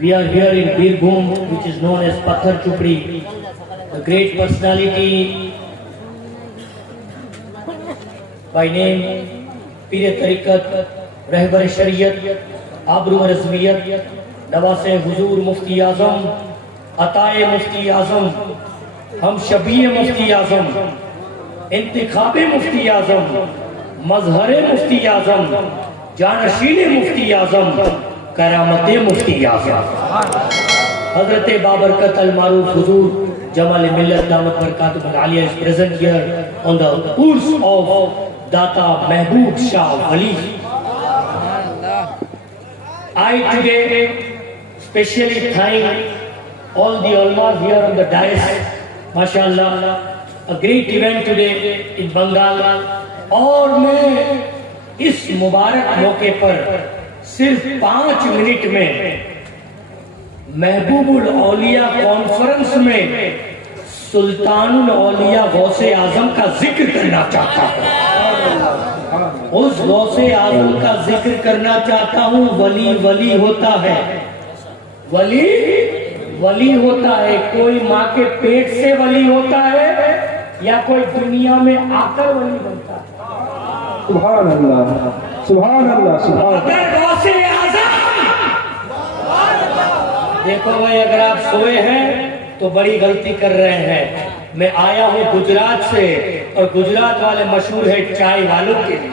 We are here in Birbhum, which is known as Pathar Chupri. The great personality by name Pir Tariqat, Rahbar Shariat, Abru Razmiyat, Nawase Huzur Mufti Azam, Ataye Mufti Azam, Hum Shabiye Mufti Azam, Intikhabe Mufti Azam, Mazhare Mufti Azam, Janashine Mufti Azam, करामते मुफ्ती आज़म हज़रत बाबरकत अल मारूफ हुजूर जमाल मिल्लत दामत बरकातुहुल Alia is present here on the urse of Data Mehboob Shah Wali. I today specially thank all the ulama here on the dais. MashaAllah, a great event today in Bengal. और मैं इस मुबारक मौके पर सिर्फ 5 minute में महबूबुल औलिया conference में सुल्तानुल औलिया गौसे आजम का जिक्र करना चाहता हूँ। उस गौसे आजम का जिक्र करना चाहता हूँ। वली वली होता है, वली वली होता है। कोई माँ के पेट से वली होता है या कोई दुनिया में आकर वली बनता है। सुभान अल्लाह, सुभान अल्लाह, सुभान अल्लाह। देखो भाई, अगर आप सोए हैं तो बड़ी गलती कर रहे हैं। मैं आया हूँ गुजरात से और गुजरात वाले मशहूर है चाय वालों के लिए।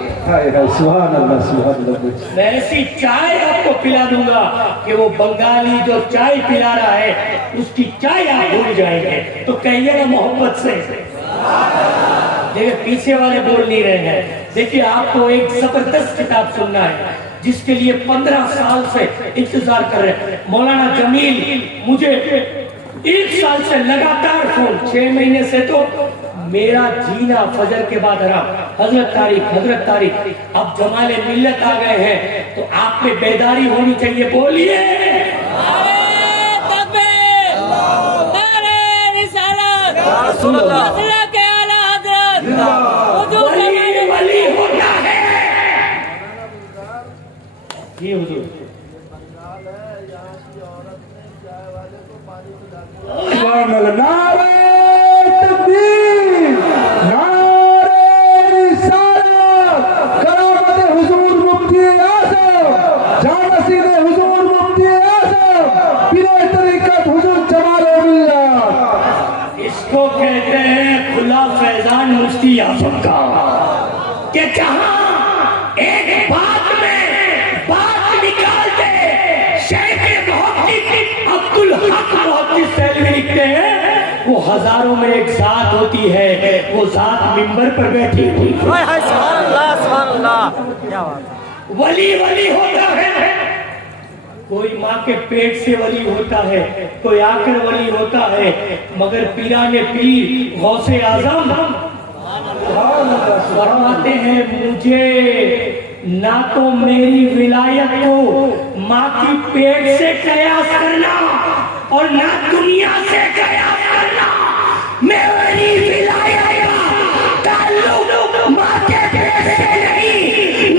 सुभान अल्लाह, सुभान अल्लाह। मैं ऐसी चाय आपको पिला दूंगा कि वो बंगाली जो चाय पिला रहा है उसकी चाय आप भूल जाएंगे। तो कहिए ना मोहब्बत से। देखिए पीछे वाले बोल नहीं रहे हैं। देखिए आपको एक जबरदस्त किताब सुनना है जिसके लिए 15 साल से इंतजार कर रहे हैं। मौलाना जमील मुझे 1 साल से लगातार फोन, 6 महीने से तो मेरा जीना फजर के बाद हराम। हजरत तारीख। अब जमाले मिल्लत आ गए हैं तो आप में बेदारी होनी चाहिए। बोलिए वली होता है ये हुजूर। नारे तकबीर, नारे रिसालत, करामत हुजूर मुफ्ती आज़म, जानशीन हुजूर मुफ्ती आज़म, पीर तरीक़त हुजूर जमाल मिल्लत। इसको कहते हैं खुला फैजान मुफ्ती आज़म का कि जहां एक बात में बात निकाल दे। शेख मुहद्दिस अब्दुल हक मुहद्दिस सैलवी लिखते हैं वो हजारों में एक जात होती है, वो जात मिंबर पर बैठी हुई। सुभान अल्लाह, सुभान अल्लाह। क्या बात। वली वली होता है। कोई माँ के पेट से वली होता है, कोई आकर वली होता है, मगर पीराने पीर गौसे आजम फरमाते हैं मुझे ना तो मेरी विलायत को माँ की पेट से कयास करना और ना दुनिया से कयास करना। मेरी विलायत का ताल्लुक माँ के पेट से नहीं,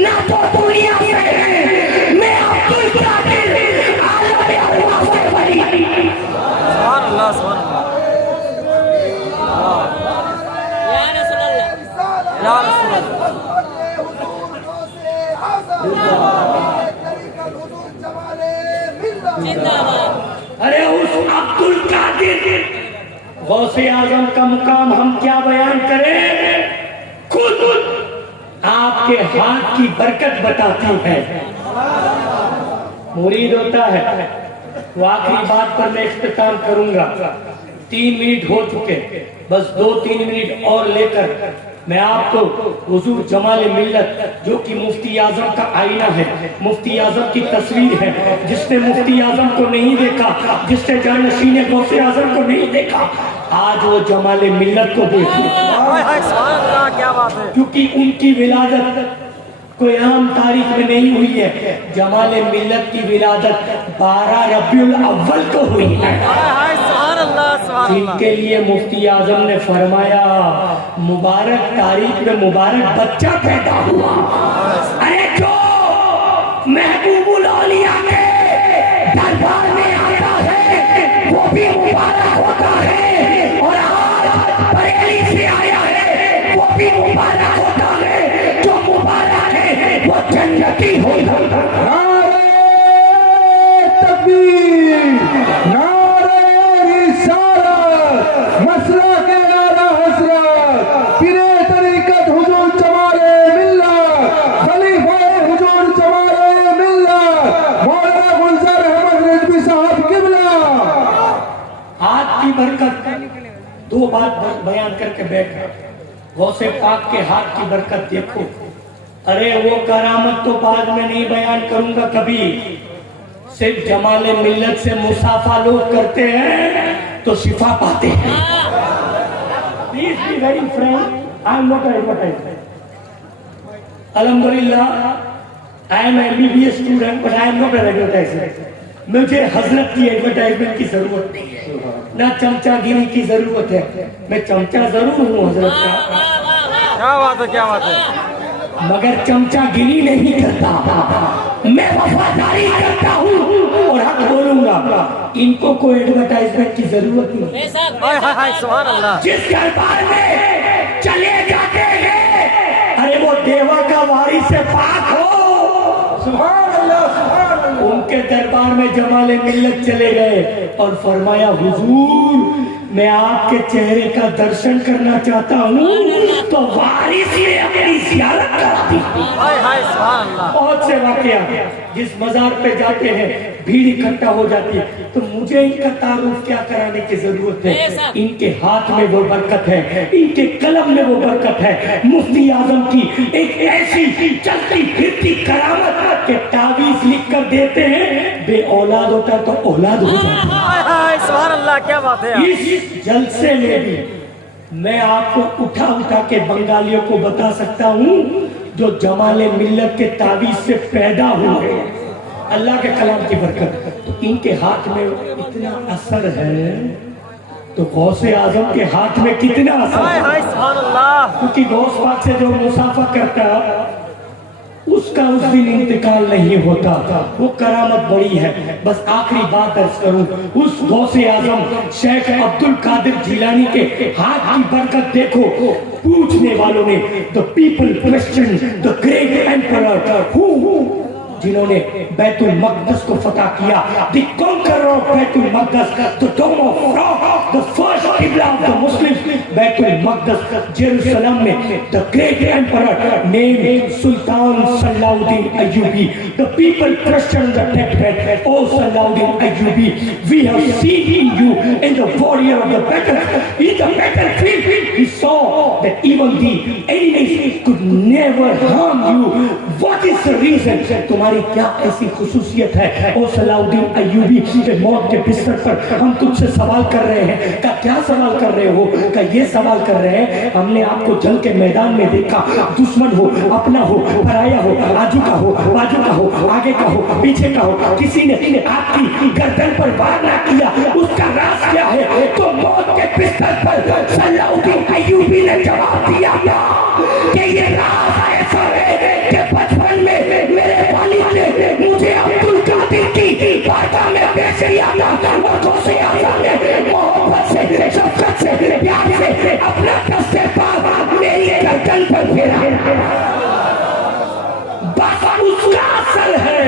ना तो दुनिया से है। मैं अब्दुल कादिर आलम अल्लाह से वली। सुभान अल्लाह, सुभान अल्लाह। या रसूल अल्लाह, या रसूल अल्लाह। अरे उस अब्दुल कादिर गौसे आजम का मुकाम हम क्या बयान करें। खुद आपके हाथ की बरकत बताती है। मुरीद होता है तो आखिरी बात पर मैं इख्तिताम करूंगा। 3 मिनट हो चुके, बस 2-3 मिनट और लेकर मैं आपको हुजूर जमाल मिल्लत जो कि मुफ्ती आजम का आईना है, मुफ्ती आजम की तस्वीर है। जिसने मुफ्ती आजम को नहीं देखा, जिसने जानशीन गौसे आजम को नहीं देखा, आज वो जमाल मिल्लत को देख ले। क्या बात है। क्योंकि उनकी विलादत कोई आम तारीख में नहीं हुई है। जमाल मिल्लत की विलादत 12 रबीउल अव्वल को हुई है, जिनके लिए मुफ्ती आजम ने फरमाया मुबारक तारीख में मुबारक बच्चा पैदा हुआ। अरे जो महबूबुल औलिया के दरबार में भी मुबारक होता है, जो मुबारक है वो जन्नती होता है। नारे तकबीर, नारे रिसालत, मसला के आला हज़रत, पीरे तरीक़त हुजूर जमाले मिल्लत, खलीफा हुजूर जमाले मिल्लत, मौलाना गुलजार अहमद रिजवी साहब किबला। हाथ की बरकत, दो बात बयान करके बैठ। गौसे पाक के हाथ की बरकत देखो। अरे वो करामत तो बाद में नहीं बयान करूंगा कभी, सिर्फ जमाले मिल्लत से मुसाफा लोग करते हैं तो शिफा पाते हैं। Please be very frank, I am not advertiser. अल्हम्दुलिल्लाह I am MBBS student but I am not advertiser. मुझे हजरत की एडवर्टाइजमेंट की जरूरत नहीं है, ना चमचागिरी की जरूरत है। मैं चमचा जरूर हूँ हजरत का, क्या बात है, क्या बात है। मगर चमचागिरी नहीं करता, मैं वफादारी करता हूँ और हक बोलूंगा। इनको कोई एडवर्टाइजमेंट की जरूरत नहीं। हाय हाय हाय, सुभान अल्लाह। जिस दरबार में चले जाते हैं, अरे वो देवा का वारिस से पाक हो, सुभान अल्लाह, सुभान अल्लाह। उनके दरबार में जमाले मिल्लत चले गए और फरमाया हुजूर मैं आपके चेहरे का दर्शन करना चाहता हूँ, तो वारिस ने अपनी ज़ियारत करा दी। हाय हाय, सुभान अल्लाह। बहुत से वाकया, जिस मजार पे जाते हैं भीड़ इकट्ठा हो जाती है, तो मुझे इनका तारुफ क्या कराने की जरूरत है। इनके हाथ में वो बरकत है, इनके कलम में वो बरकत है। मुफ्ती आजम की एक ऐसी चलती फिरती करामत के तावीज लिख कर देते हैं, बे औलाद होता तो औलाद हो जाता है। हाय हाय, सुभान अल्लाह, क्या बात है। इस जलसे में भी मैं आपको उठा उठा के बंगालियों को बता सकता हूँ जो जमाले मिल्लत के तावीज से पैदा हुए, अल्लाह के कलाम की बरकत। तो इनके हाथ में इतना असर है, तो गौसे आजम के हाथ में कितना असर हाय है। हाय, सुभान अल्लाह। क्योंकि गौस पाक से जो मुसाफा करता उसका उस दिन इंतकाल नहीं होता, वो करामत बड़ी है। बस आखिरी बात अर्ज करूं, उस गौसे आजम शेख अब्दुल कादिर जिलानी के हाथ की बरकत देखो। पूछने वालों ने the people question the great emperor who, जिन्होंने बैतुल मक़दस को फतह किया, द कॉन्करर ऑफ बैतुल मक़दस, the dome of rock, the first किबला ऑफ द मुस्लिम्स, बैतुल मक़दस जेरूसलम में the great emperor name Sultan Salahuddin Ayyubi. The people question the death, O Salahuddin Ayyubi, we have seen you in the warrior of the battle, in the battlefield we saw that even the enemies could never harm you. What is the reason? तुम्हारी क्या ऐसी खुसूसियत है ओ Salahuddin Ayyubi के मौत के बिस्तर पर हम तुझसे सवाल कर रहे हैं। का क्या सवाल कर रहे हो? का ये सवाल कर रहे हैं, हमने आपको जंग के मैदान में देखा, दुश्मन हो, अपना हो, पराया हो, आजू का हो, बाजू का हो, आगे का हो, पीछे का हो, किसी ने आपकी गर्दन पर वार ना किया, उसका राज क्या है? तो मौत के बिस्तर पर सलाउद्दीन अय्यूबी ने जवाब दिया कि ये राज ऐसा है कि बचपन में मेरे वालिद ने मुझे अब्दुल कादिर की बारगाह में पेश किया था और गौसे आज़म ने मोहब्बत से, शफ़क़त से, प्यार से अपना दस्ते पाक मेरी गर्दन पर फेरा। बस उसका असर है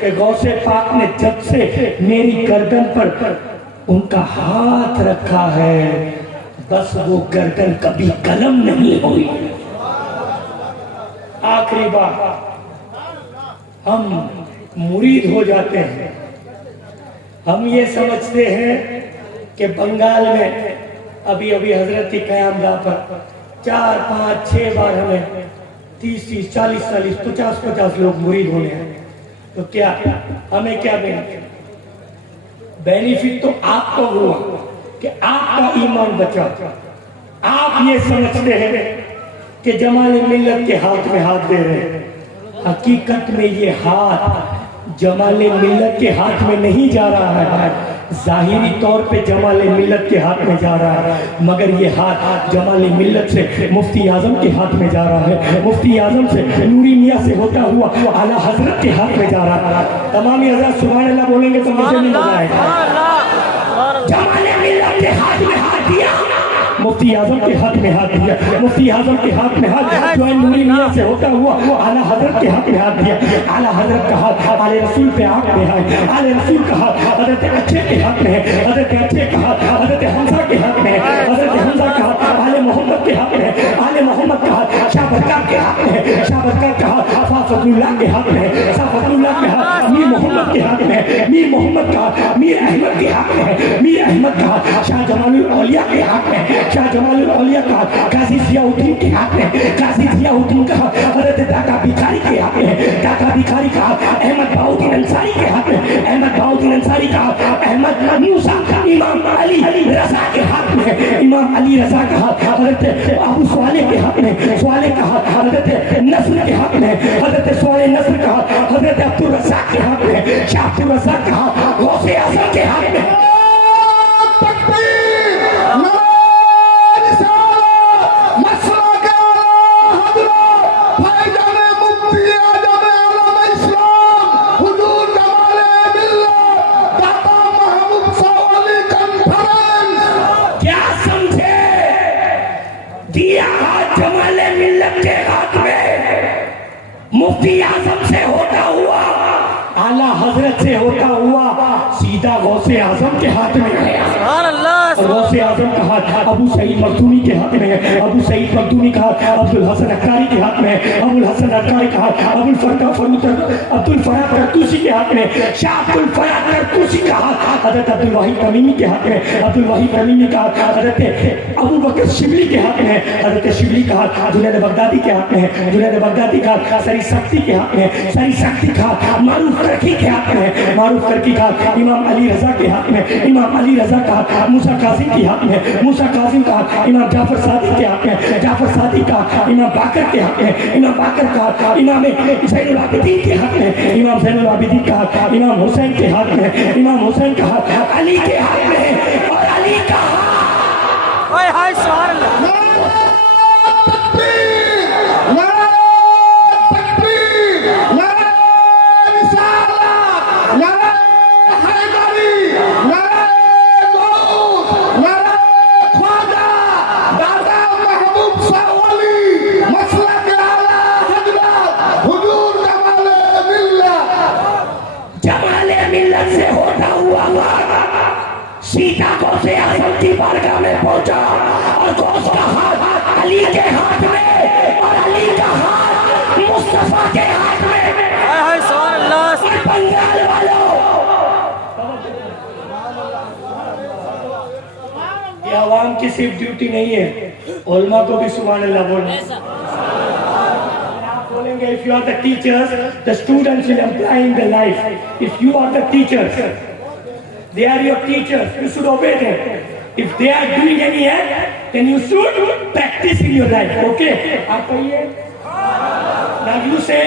कि गौसे पाक ने जब से मेरी गर्दन पर उनका हाथ रखा है, बस वो गर्दन कभी कलम नहीं हुई। आखिरी बात, हम मुरीद हो जाते हैं, हम ये समझते हैं कि बंगाल में अभी अभी हजरत की क़यामगाह पर 4, 5, 6 बार हमें 30, 40, 50 लोग मुरीद होने हैं। तो क्या हमें क्या बेनिफिट? तो आपको हुआ कि आपका ईमान बचा। आप ये समझते हैं कि जमाले मिल्लत के हाथ में हाथ दे रहे हैं, हकीकत में ये हाथ जमाले मिल्लत के हाथ में नहीं जा रहा है, जाहिरी तौर पे जमाले मिल्लत के हाथ में जा रहा है, मगर ये हाथ जमाले मिल्लत से मुफ्ती आजम के हाथ में जा रहा है, मुफ्ती आजम से नूरी मियां से होता हुआ आला हजरत के हाथ में जा रहा है। तमाम हजरत सुभान अल्लाह बोलेंगे तो मुझे नहीं मजा आएगा। जमाले मिल्लत के हाथ में हाथ दिया, मुफ्ती आजम के हाथ में हाथ दिया, मुफ्ती आजम के हाथ में हाथ, जो नूरी मियां से होता हुआ आला हजरत के हाथ में हाथ दिया। आला हजरत का हाथ आले रसूल पे आग में है, आले रसूल का हाथ हजरत अच्छे के हाथ में है, हजरत अच्छे का हाथ हजरत हमजा के हाथ में है, हजरत हमजा का हाथ आले मोहम्मद के हाथ में है, आले मोहम्मद का हाथ शाह बरकत के हाथ में है, शाह बरकत का हाथ साफतुल्लाह के हाथ में है, साफतुल्लाह के हाथ मीर मोहम्मद के हाथ में है, मीर मोहम्मद का हाथ मीर अहमद के हाथ में है, मीर अहमद का हाथ शाह जमालुल औलिया के हाथ में, शाह जमालुल औलिया का हाथ गाजी जियाउद्दीन के हाथ में, गाजी जियाउद्दीन का हाथ हजरत दाता भिखारी के हाथ में, दाता भिखारी का हाथ अहमद बाउद्दीन अंसारी के हाथ में, अहमद बाउद्दीन अंसारी का हाथ अहमद मूसा इमाम अली रजा के हाथ में, इमाम अली रजा का हाथ हजरत अबू स्वाले के हाथ में, स्वाले का हाथ हजरत नस्र के हाथ में, हजरत स्वाले नस्र का हाथ हजरत अब्दुल रज़ाक के हाथ में, शाह अब्दुल रज़ाक का हाथ गौसे आज़म के हाथ में। मुफ्ती आजम से होता हुआ आला हजरत से होता हुआ सीधा गौसे आजम के हाथ में गया। गौसे आजम का हाथ अबू सईद मखदूमी के हाथ में है, अबू सईद मखदूमी का हाथ अब्दुल हसन अक्कारी के हाथ में है, अबुल हसन अक्कारी का हाथ अब्दुल फराह करतूसी के हाथ में, शाह अब्दुल फराह करतूसी का हाथ हजरत अब्दुल वाहिद तमीमी के हाथ में, अब्दुल वाहिद तमीमी का हाथ हजरत अबू बकर शिबली के हाथ में, हजरत शिबली का हाथ जुनैद बगदादी के हाथ में, जुनैद बगदादी का हाथ सरी शक्ति के हाथ में, सरी शक्ति का हाथ मारूफ करकी के हाथ में, मारूफ करकी का हाथ इमाम अली रजा के हाथ में, इमाम अली रजा का हाथ मूसा कासिम के हाथ में, मूसा कासिम का हाथ इमाम जाफर सादिक के हाथ में, जाफर सादिक का हाथ इमाम बाकर के हाथ में, इमाम बाकर का हाथ इमाम ज़ैनुल आबिदीन के हाथ में, इमाम ज़ैनुल आबिदीन का हाथ इमाम हुसैन के हाथ में, इमाम हुसैन का हाथ अली के हाथ में और अली का हाथ सीधा गौसे आजम की बारगाह में पहुंचा और गौस का हाथ अली के हाथ में और अली का हाथ मुस्तफा के हाथ में। बंगाल वालों ये आवाम की सिर्फ ड्यूटी नहीं है, उलमा को भी सुभान अल्लाह बोलना। If you are the teachers, the students will apply in their life. If you are the teachers, they are your teachers. You should obey them. If they are doing any act, then you should practice in your life. Okay? Now you say.